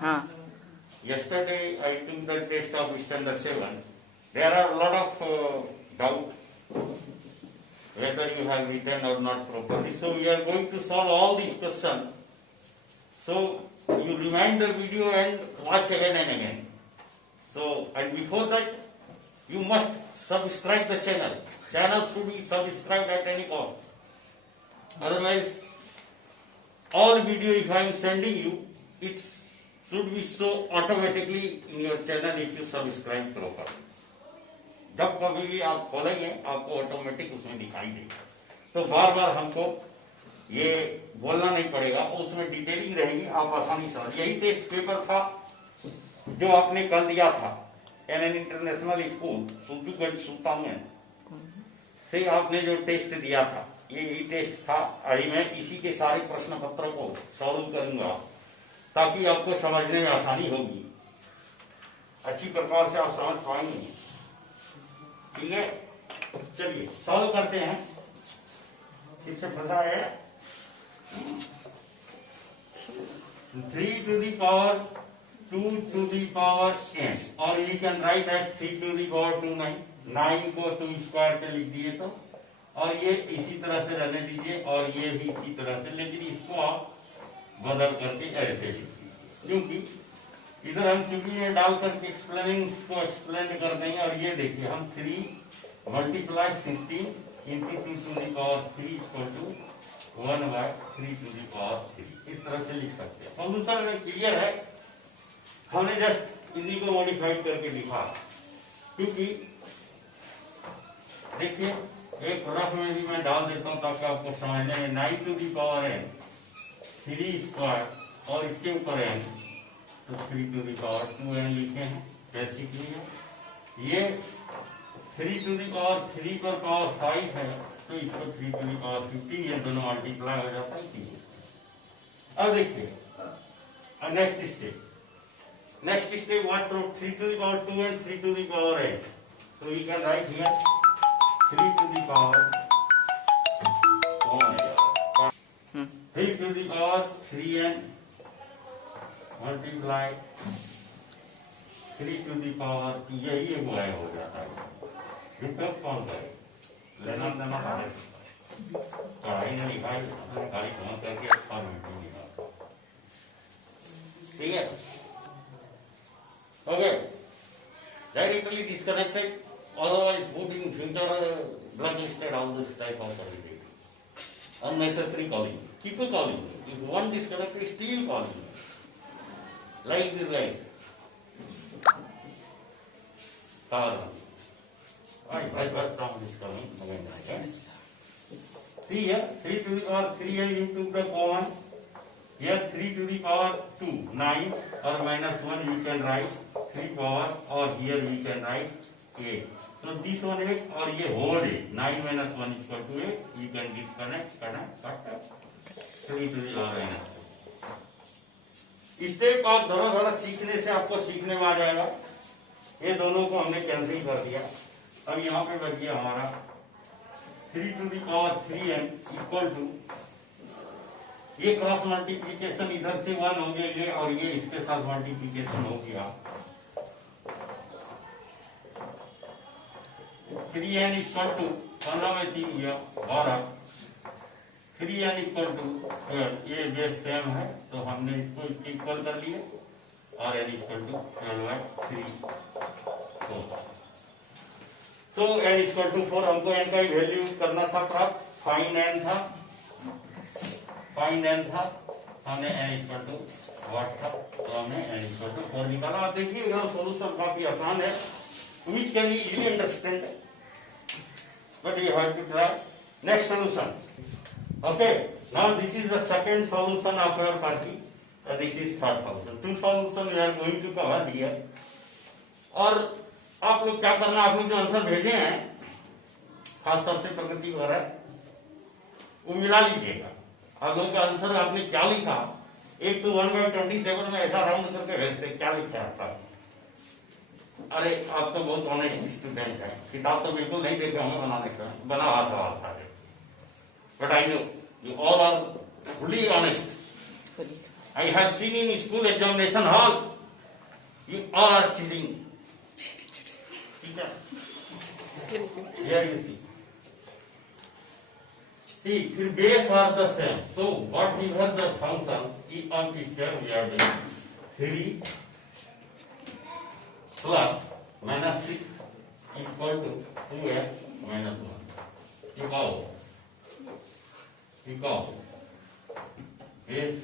हाँ. Yesterday I took the test of standard 7. There are a lot of doubt whether you have written or not properly. So we are going to solve all these questions. So you rewind the video and watch again and again. So, and before that, you must subscribe the channel. Channel should be subscribed at any cost. Otherwise, all video if I am sending you, it should be so automatically in your channel if you subscribe properly. जब कभी भी आप खोलेंगे आपको automatic उसमें दिखाई देगा, तो बार बार हमको ये बोलना नहीं पड़ेगा, उसमें डिटेलिंग रहेगी, आप आसानी से। यही टेस्ट पेपर था जो आपने कल दिया था एन इंटरनेशनल स्कूल सुल्तानगंज सुल्तान से आपने जो टेस्ट दिया था, यही टेस्ट था। अभी मैं इसी के सारे प्रश्न पत्रों को सॉल्व करूंगा ताकि आपको समझने में आसानी होगी, अच्छी प्रकार से आप समझ पाएंगे। ठीक है, चलिए सॉल्व करते हैं। ठीक से फंसा है 3 to the power 2 to the power n, और you can write at 3 to the power 2 9 को 2 स्क्वायर पे लिख दिए तो, और ये इसी तरह से रहने दीजिए और ये भी इसी तरह से, लेकिन इसको आप बदल करके ऐसे लिखिए, क्योंकि इधर हम चूंकि ये डाल करके एक्सप्लेनिंग को एक्सप्लेन कर देंगे। और ये देखिए हम 3 multiply 15 into 2 to the power 3 equal to 1/3 to the power 3, इस तरह से लिख सकते हैं। सॉल्यूशन में क्लियर है, हमने जस्ट इसी को मॉडिफाइड करके लिखा, क्योंकि देखिए एक रफ में भी मैं डाल देता हूँ ताकि आपको समझने में। 9 to the power n 3 square और इसके ऊपर n, तो 3 to the power 2n लिखे हैं बेसिकली है। ये 3 to the power 3 पर पावर 5 है, तो इसको 3 to the power 50, ये दोनों मल्टीप्लाई हो जाता है इसीलिए। अब देखिए next step what, 3 to the power 2 and 3 to the power n, so we can write here 3 to the power 3 to the power 3n multiply 3 to the power 2, यही वो है हो जाता है। कौन करे लेना देना पढ़ाई ने लिखा है, गाड़ी पहुंच करके फॉर्मेटिंग लिखा। ठीक है, okay, directly disconnected, otherwise put in future blacklisted all this type of activity. Unnecessary calling, keep calling. If one disconnected, still calling. Like this guy. Right, from this coming. See here, 3 to the power 3n into the common. Here 3 to the power 2, 9 or minus 1 you can write 3 power, or here we can write 8. So this one 8 और ये whole 8, 9 minus 1 equal to 8. You can disconnect, cut 3 to the power n. Step आप थोड़ा सीखने से आपको सीखने में आ जाएगा। ये दोनों को हमने कैंसिल कर दिया। अब यहाँ पे बच गया हमारा 3 to the power 3n equal to, ये क्रॉस मल्टीप्लीकेशन इधर से 1 हो गया ये, और ये इसके साथ मल्टीप्लीकेशन हो गया 3n इक्वल टू 15 में 3 गया 12, 3n इक्वल टू 12, ये बेस सेम है तो हमने इसको इक्वल कर लिए, और n equal to 12/3 4। So n equal to 4, हमको n का वैल्यू करना था प्राप्त, फाइन n था, हमने n इक्वल टू व्हाट था, तो हमने n इक्वल टू 4 निकाला। आप देखिए यहाँ सोल्यूशन काफी आसान है, which can be easily understand, but you have to try. Next solution. Okay, now this is the second solution of our party, and this is third solution. Two solutions we are going to cover here. और आप लोग क्या करना, आप लोग जो answer भेजे हैं खासतौर से प्रगति वगैरह, वो मिला लीजिएगा। आप लोगों का आंसर आपने क्या लिखा, एक तो 1/27 में ऐसा राउंड करके भेजते, क्या लिखा है आपका? अरे आप तो बहुत ऑनेस्ट स्टूडेंट हैं, किताब तो बिल्कुल नहीं देखे हमें बनाने का, बना हुआ सवाल था, but I know you all are fully honest. I have seen in school examination hall, you all are cheating. Teacher, here you see. See, the base are the same. So, what is the function? E on picture we are doing 3 plus minus 6 equal to 2x minus 1. Because base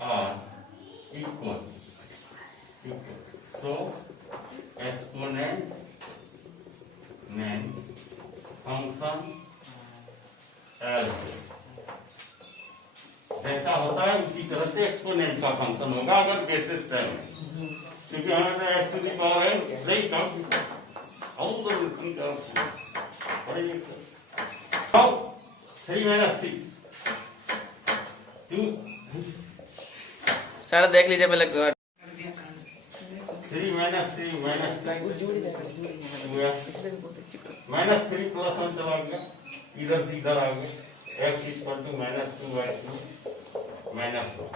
are equal. So, exponent name function as जैसा होता है उसी तरह से exponent का function होगा अगर basis same है, क्योंकि हमें तो एस टू दी पावर है नहीं कम और 3 minus 6 2 सर देख लीजिए पहले 3 minus 3 minus 2 minus 3 plus 1 चला गया, इधर से इधर आ गया, x equal to minus 2 by 2 minus 1.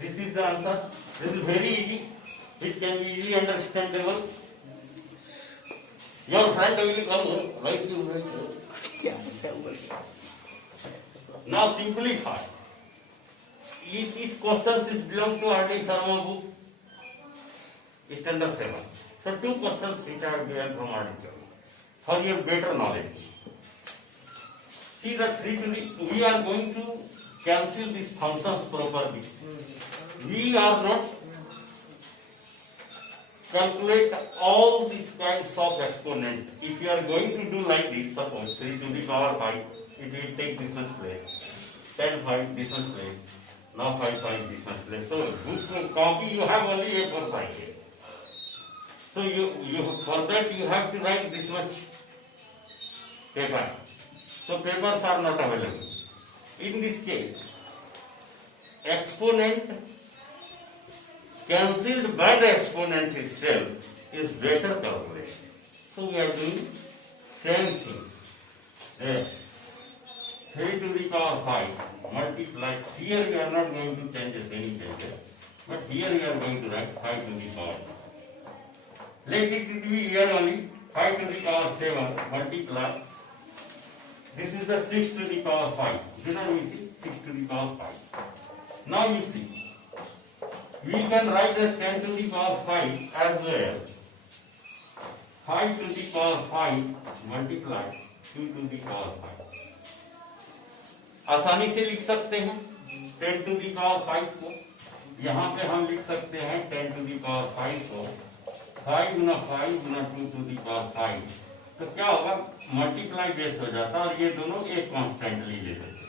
This is the answer. This is very easy. It can be easily understandable. Your friend will come like you. Now simplify. These questions belong to R.D. Sharma book, Standard 7. So 2 questions which are given from R.D. Sharma for your better knowledge. See the 3 to the, we are going to cancel these functions properly. We are not calculate all these kinds of exponent. If you are going to do like this, suppose 3 to the power 5, it will take this much place, 10 5 this much place, now 5 5 this much place. So book copy you have only A4 5. So you for that you have to write this much paper. So papers are not available. In this case, exponent cancelled by the exponent itself is better calculation. So we are doing same things. Yes. 3 to the power 5 multiply. Here we are not going to change any changes, but here we are going to write 5 to the power. Let it be here only 5 to the power 7 multiply. This is the 6 to the power 5. Did I see 6 to the power 5? Now you see, we can write the 10 to the power 5 as well. 5 to the power 5 multiply 2 to the power 5. आसानी से लिख सकते हैं 10 to the power 5 को, यहाँ पे हम लिख सकते हैं 10 to the power 5 को 5 गुना 5 गुना 2 to the power 5. तो क्या होगा, मल्टीप्लाई बेस हो जाता और ये दोनों एक कॉन्स्टेंटली ले लेते.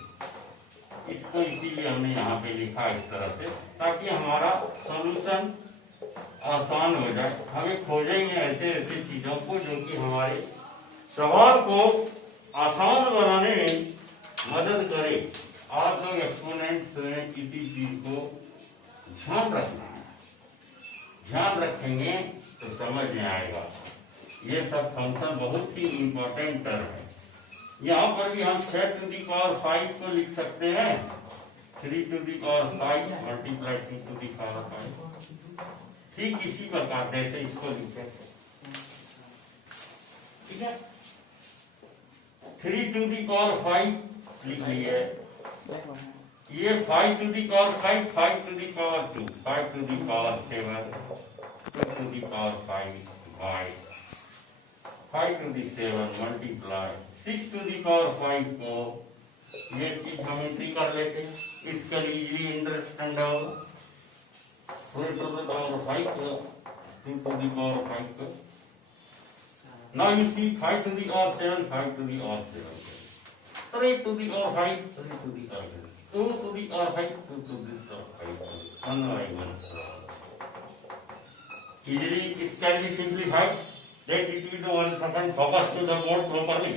इसको इसीलिए हमने यहाँ पे लिखा इस तरह से ताकि हमारा सॉल्यूशन आसान हो जाए. हमें खोजेंगे ऐसे ऐसे चीजों को जो कि हमारे सवाल को आसान बनाने में मदद करे. आप लोग एक्सपोनेंट में किसी चीज को ध्यान रखेंगे तो समझ में आएगा. ये सब फंक्शन बहुत ही इम्पोर्टेंट टर्म है. यहाँ पर भी हम 6 to the power 5 को लिख सकते हैं 3 to the power 5 multiply 2 to the power 5. ठीक इसी प्रकार जैसे इसको लिखे, ठीक है. 3 to the power 5 लिख लिए, ये 5 to the power 5, 5 to the power 2, 5 to the power 7, 2 to the power 5 by 5 to the 7 multiply 6 to the power 5 को ये चीज हम एंट्री कर लेते हैं. इसका इजीली अंडरस्टैंड होगा. 3 to the power 5 को 2 to the power 5 को. Now you see 5 to the power 7, 5 to the power 7, 3 to the power 5, 3 to the power 7, 2 to the power 5, 2 to the power 5. Easily it can be simplified. Let it be the 1 second. Focus to the board properly.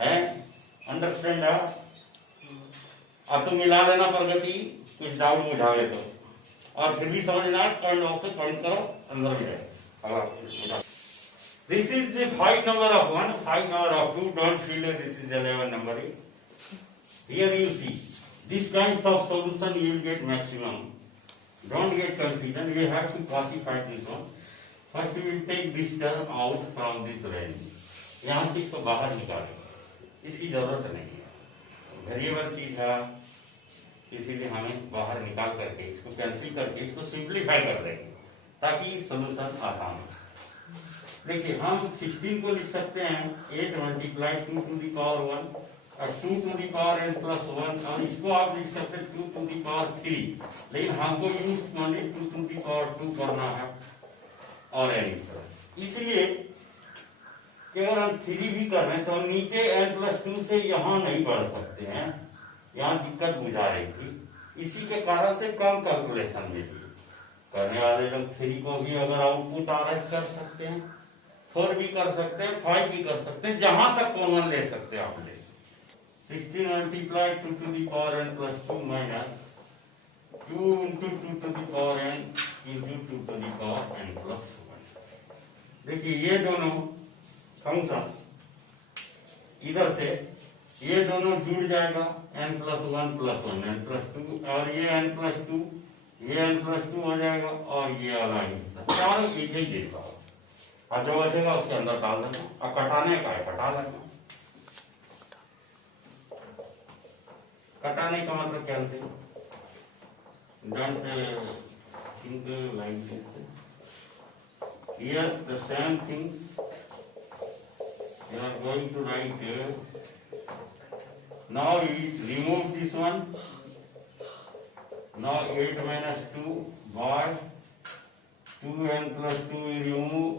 है, understand है. अब तो मिला लेना प्रगति, कुछ doubt बुझा ले तो, और फिर भी समझना है पॉइंट ऑफ से पॉइंट करो अंदर भी है. This is the 5 number of 1, 5 number of 2. Don't feel this is 11 number. Here you see This kind of solution you will get maximum. Don't get confusion. We have to classify this one. First we will take this term out from this range. यहाँ से इसको बाहर निकालें, इसकी जरूरत नहीं है, variable चीज है, इसीलिए हमें बाहर निकाल करके इसको कैंसिल करके इसको सिंप्लीफाई कर देंगे ताकि सोल्यूशन आसान हो। देखिए हम 16 को लिख सकते हैं 8 मल्टीप्लाई 2 टू दी पावर 1 और 2 to the power n plus 1, और इसको आप लिख सकते हैं 2 टू दी पावर 3, लेकिन हमको यूज माने 2 टू दी पावर 2 करना है और n इस तरह। इसलिए अगर हम 3 भी कर रहे हैं तो हम नीचे n प्लस 2 से यहाँ नहीं बढ़ सकते हैं, यहाँ दिक्कत बुझा रही थी, इसी के कारण से कम कैलकुलेशन में भी करने वाले लोग 3 को भी अगर आउटपुट आ रहा है कर सकते हैं, 4 भी कर सकते हैं, 5 भी कर सकते हैं, जहां तक कॉमन ले सकते हैं आप ले। 16 multiply 2 to the power n plus 2 minus 2 into 2 to the power n into 2 to the power n plus 1। देखिए ये दोनों फंक्शन इधर से ये दोनों जुड़ जाएगा n plus 1 plus 1 n plus 2, और ये n प्लस 2 ये n प्लस 2 हो जाएगा, और ये वाला हिस्सा चारों एक ही जैसा हो, और जो बचेगा उसके अंदर डाल देना, और कटाने का है कटा लेना। कटाने का मतलब कैसे, don't think like this, here the same thing you are going to write, now you remove this one, now 8 minus 2 by 2n plus 2 you remove,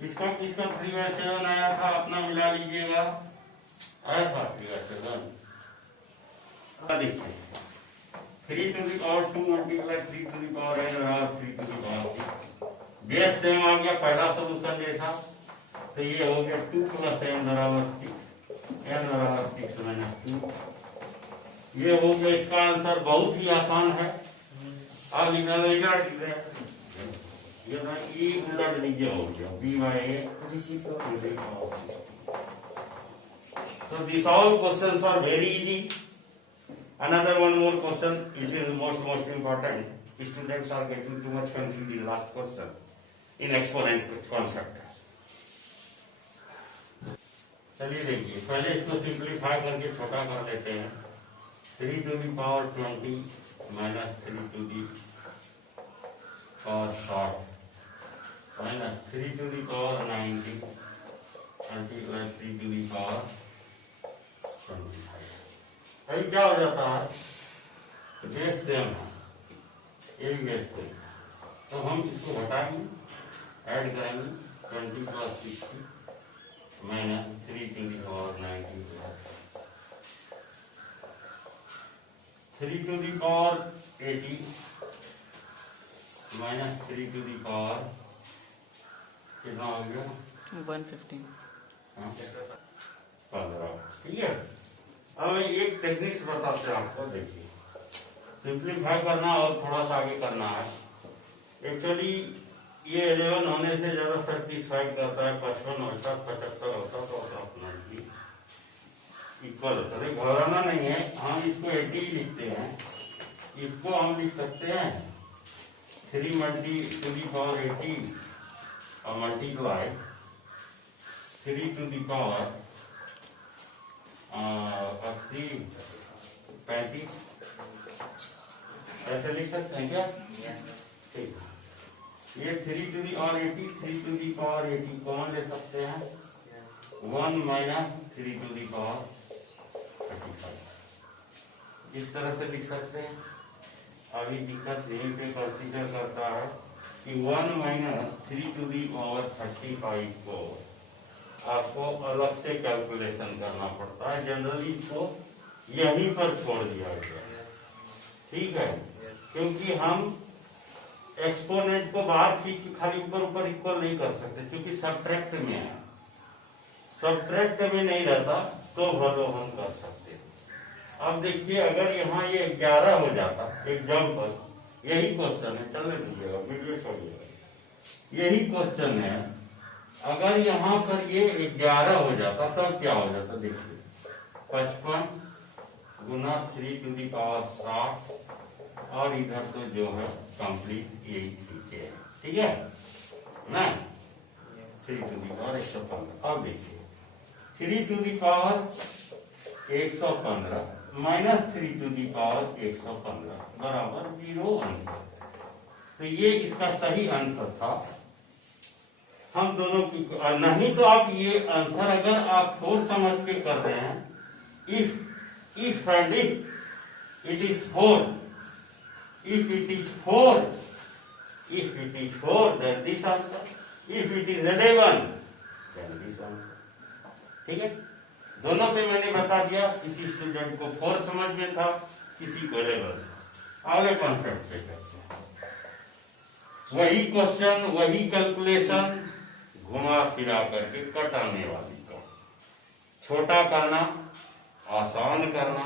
इसका किसका 3/7 आया था, अपना मिला लीजिएगा, आया था 3/7। देखिए 3 to the power 2 multiply 3 to the power n और 3 to the power 2, base same आ गया पहला सोल्यूशन जैसा, तो ये हो गया 2 प्लस n बराबर 6, n बराबर 6 माइनस 2, ये हो गया इसका आंसर। बहुत ही आसान है, अब लिखना लगेगा ये ना ई उलट लीजिए हो गया b/a। So these all questions are very easy. Another one more question, it is most important. Students are getting too much confused in last question in exponent concept. चलिए देखिए, पहले इसको सिंप्लीफाई करके छोटा कर लेते हैं। 3 to the power 20 minus 3 to the power 60 minus 3 to the power 90 multiply 3 to the power 25। अभी क्या हो जाता है, बेस सेम है, एक बेस सेम, तो हम इसको घटाएंगे, ऐड करेंगे 20 plus 60 minus 3 to the power 90 3 to the power 80 minus 3 to the power कितना हो गया 115। 15। ठीक है, अब एक टेक्निक्स बताते हैं आपको। देखिए, सिंप्लीफाई करना और थोड़ा सा आगे करना है। एक्चुअली ये 11 होने से ज्यादा सेटिस्फाई करता है, 55 होता 75 होता तो अपॉर्चुनिटी इक्वल होता है। घबराना नहीं है, हम इसको 80 लिखते हैं, इसको हम लिख सकते हैं 3 मल्टी टू दी पावर 80 और मल्टीप्लाई 3 टू दी पावर 80 35, ऐसे लिख सकते हैं क्या? ठीक है, ये 3 टू दी और 80 3 टू दी पावर 80 कौन ले सकते हैं, 1 माइनस 3 टू दी पावर 35, इस तरह से लिख सकते हैं। अभी दिक्कत यहीं पे कंसीडर करता है कि 1 माइनस 3 टू दी पावर 35 को आपको अलग से कैलकुलेशन करना पड़ता है, जनरली इसको यहीं पर छोड़ दिया गया। ठीक है, क्योंकि हम एक्सपोनेंट को बाहर खींच के खाली ऊपर ऊपर इक्वल नहीं कर सकते, क्योंकि सब्ट्रैक्ट में है, सब्ट्रैक्ट में नहीं रहता तो भलो हम कर सकते। अब देखिए, अगर यहाँ ये 11 हो जाता एग्जाम्पल, यही क्वेश्चन है, चलने दीजिएगा, वीडियो छोड़िएगा। यही क्वेश्चन है, अगर यहाँ पर ये 11 हो जाता तब क्या हो जाता, देखिए 55 गुना 3 टू दी पावर 60 और इधर तो जो है कंप्लीट यही ठीक है ना, 3 टू दी पावर 115। अब देखिए 3 to the power 115 minus 3 to the power 115 बराबर 0 आंसर। तो ये इसका सही आंसर था। हम दोनों की नहीं तो आप ये आंसर अगर आप फोर समझ के कर रहे हैं, if and if it is 4, if it is 4, if it is 4 then this answer, if it is 11 then this answer। ठीक है, दोनों पे मैंने बता दिया, किसी स्टूडेंट को 4 समझ में था, किसी को 11। अगले कॉन्सेप्ट पे करते हैं। वही क्वेश्चन, वही कैलकुलेशन, घुमा फिरा करके कटाने वाली को छोटा करना, आसान करना,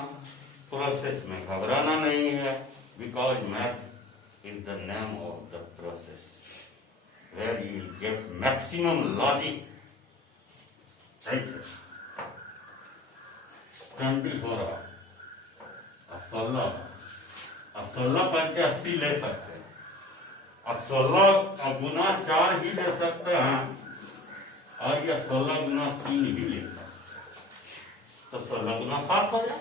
प्रोसेस में घबराना नहीं है, because math is the name of the process where you will get maximum logic. हो रहा अब 16 करके 80 ले सकते हैं, अब 16 गुना 4 ही ले सकते हैं, और यह 16 गुना 3 भी ले सकते हैं, तो 16 गुना 7 हो जाए।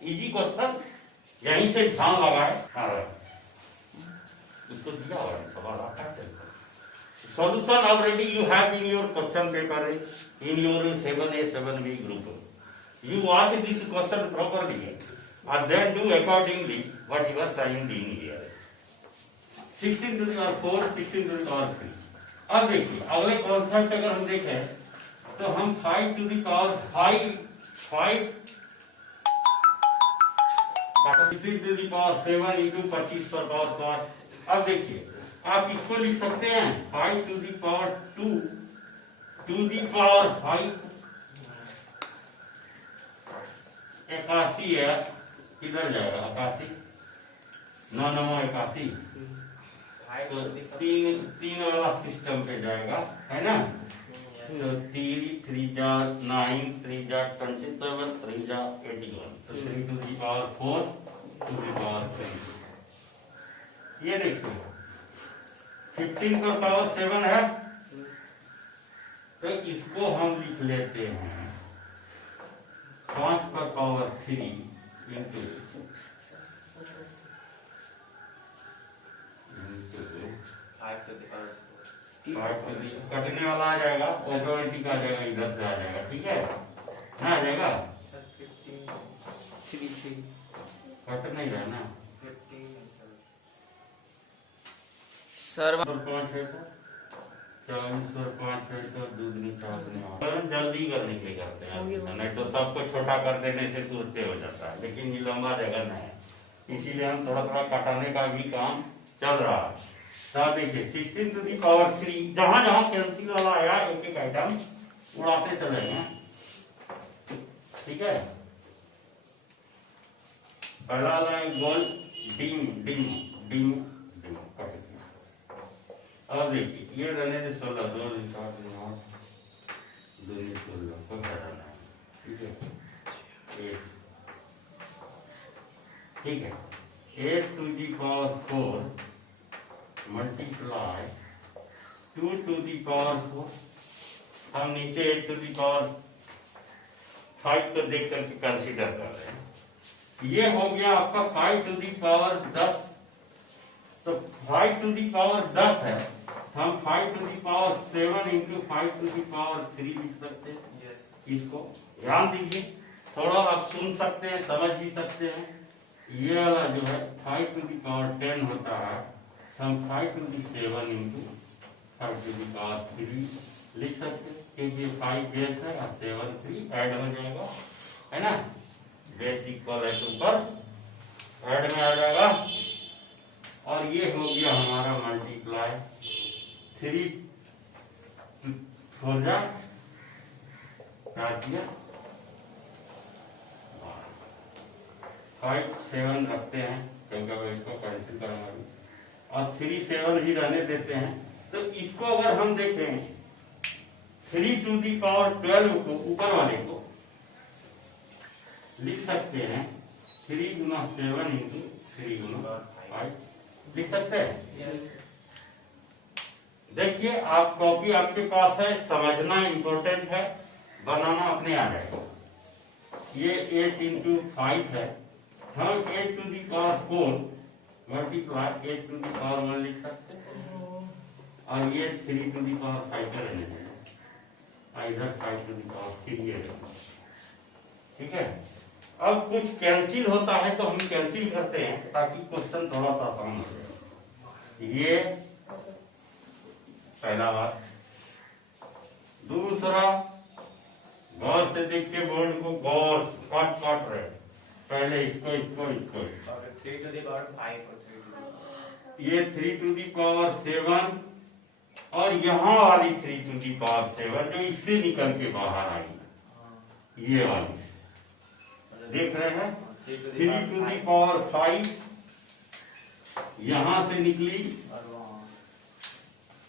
इजी क्वेश्चन, यहीं से ध्यान लगाए, इसको दिया हुआ सवाल आता है। Solution already you have in your question paper, in your 7A 7B group. You watch this question properly and then do accordingly what you are trying in here। 16 to the power 4, 16 to the power 3। अब देखिए अगले concept अगर हम देखें तो हम 5 to the power 5 16 to the power 7 into 25 पर power 5। अब देखिए आप इसको लिख सकते हैं 5 to the power 2 to the power 5 81 है, किधर जाएगा 81, 9 9 81, तो 3 वाला सिस्टम पे जाएगा, है ना। तो 3 जा 9, 3 जा 27, 3 जा 81, तो 3 to the power 4 to the power 3। ये देखिए 15 का पावर 7 है, तो इसको हम लिख लेते हैं 5 का पावर 3 इंटू 5 कटने वाला आ जाएगा, ऑटोमेटिक आ जाएगा, इधर से आ जाएगा, ठीक है ना, आ जाएगा। कट नहीं रहा ना सर, 5 है तो 40 और 5 है तो दूधनी चाहते जल्दी करने के लिए करते हैं, नहीं तो सबको छोटा कर देने से तुरंत हो जाता है, लेकिन ये लंबा जगह नहीं है, इसीलिए हम थोड़ा थोड़ा कटाने का भी काम चल रहा है। तो देखिए 16 to the power 3, जहां जहां कैंसिल वाला आया एक एक आइटम उड़ाते चलेंगे, ठीक है। पहला वाला गोल डिम डिम डिम डिम कट गया। अब देखिए ये रहने से 16 2 4 8 2 16 को घटाना है, ठीक है 8, ठीक है 8 to the power 4 multiply 2 to the power 4, हम नीचे 8 to the power 5 को देख करके कंसीडर कर रहे हैं। ये हो गया आपका 5 to the power 10, तो 5 to the power 10 है, हम 5 to the power 7 into 5 to the power 3 लिख सकते हैं। इसको ध्यान दीजिए, थोड़ा आप सुन सकते हैं, समझ भी सकते हैं। ये वाला जो है 5 to the power 10 होता है, हम 5 to the 7 into 5 to the power 3 लिख सकते हैं, क्योंकि 5 बेस है और 7 3 ऐड हो जाएगा, है ना। बेस इक्वल है तो ऊपर ऐड में आ जाएगा, और ये हो गया हमारा मल्टीप्लाई 3 4 जा क्या किया 5 7 रखते हैं, क्योंकि अब इसको कैंसिल करेंगे। और 3 7 ही रहने देते हैं। तो इसको अगर हम देखें 3 to the power 12 को ऊपर वाले को लिख सकते हैं 3 गुना 7 इंटू 3 गुना 5 लिख सकते हैं। देखिए आप कॉपी आपके पास है, समझना इम्पोर्टेंट है, बनाना अपने आ जाएगा। ये 8 इंटू 5 है, हम 8 to the power 4 multiply 8 to the power 1 लिख सकते हैं और ये 3 to the power 5 का रहने देगा, इधर 5 to the power 3 है। ठीक है, अब कुछ कैंसिल होता है तो हम कैंसिल करते हैं ताकि क्वेश्चन थोड़ा सा आसान हो जाए। ये पहला बात। दूसरा, गौर से देखिए बोर्ड को, गौर काट रहे, पहले इसको इसको इसको 3 to the power 5 और 3 to the ये 3 to the power 7 और यहाँ वाली 3 to the power 7 जो इससे निकल के बाहर आई, ये वाली देख रहे हैं 3 to the power 5 यहाँ से निकली,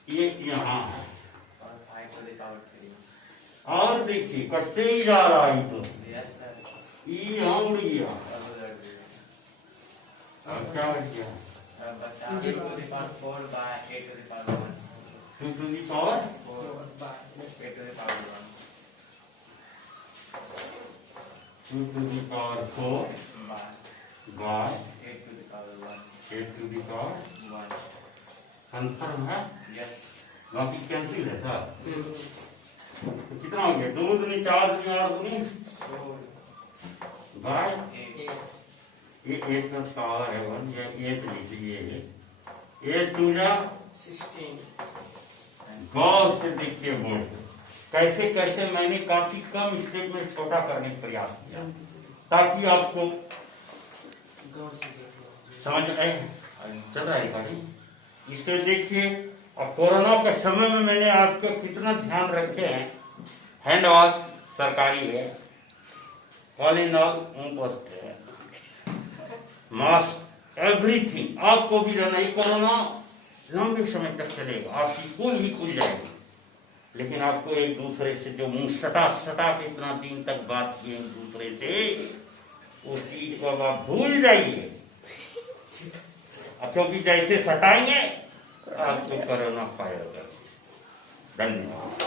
ये यहाँ है और 5 to the power 3। और देखिए कटते ही जा रहा है तो यस सर। यहाँ उड़ गया। अब क्या बच गया? 2 to the power 4 by 8 to the power 1। 2 to the power 4 by 8 to the power 1 2 to the power 4 by 8 to the power 1 8 to the power 1। Confirm है? यस। बाकी कैंसिल है सर। तो कितना हो गया? 2 दूनी 4 दूनी 8 दूनी 4 बाय 8। ये 8 का पावर है 1, या 8 लीजिए, 8 2 जा 16। गौर से देखिए बोर्ड कैसे कैसे मैंने काफी कम स्टेप में छोटा करने का प्रयास किया ताकि आपको समझ आए। चल रहा है गाड़ी, इसको देखिए। और कोरोना के समय में मैंने आपको कितना ध्यान रखे हैं, हैंड वॉश सरकारी है, कॉलिनॉल पोस्ट है, मास्क, एवरीथिंग आपको भी रहना। ये कोरोना लंबे समय तक चलेगा, आपकी स्कूल भी खुल जाएगी, लेकिन आपको एक दूसरे से जो मुंह सटा के इतना दिन तक बात की एक दूसरे से, उस चीज को अब आप भूल जाइए। क्योंकि जैसे सटाएंगे आपको कोरोना पाएगा। धन्यवाद।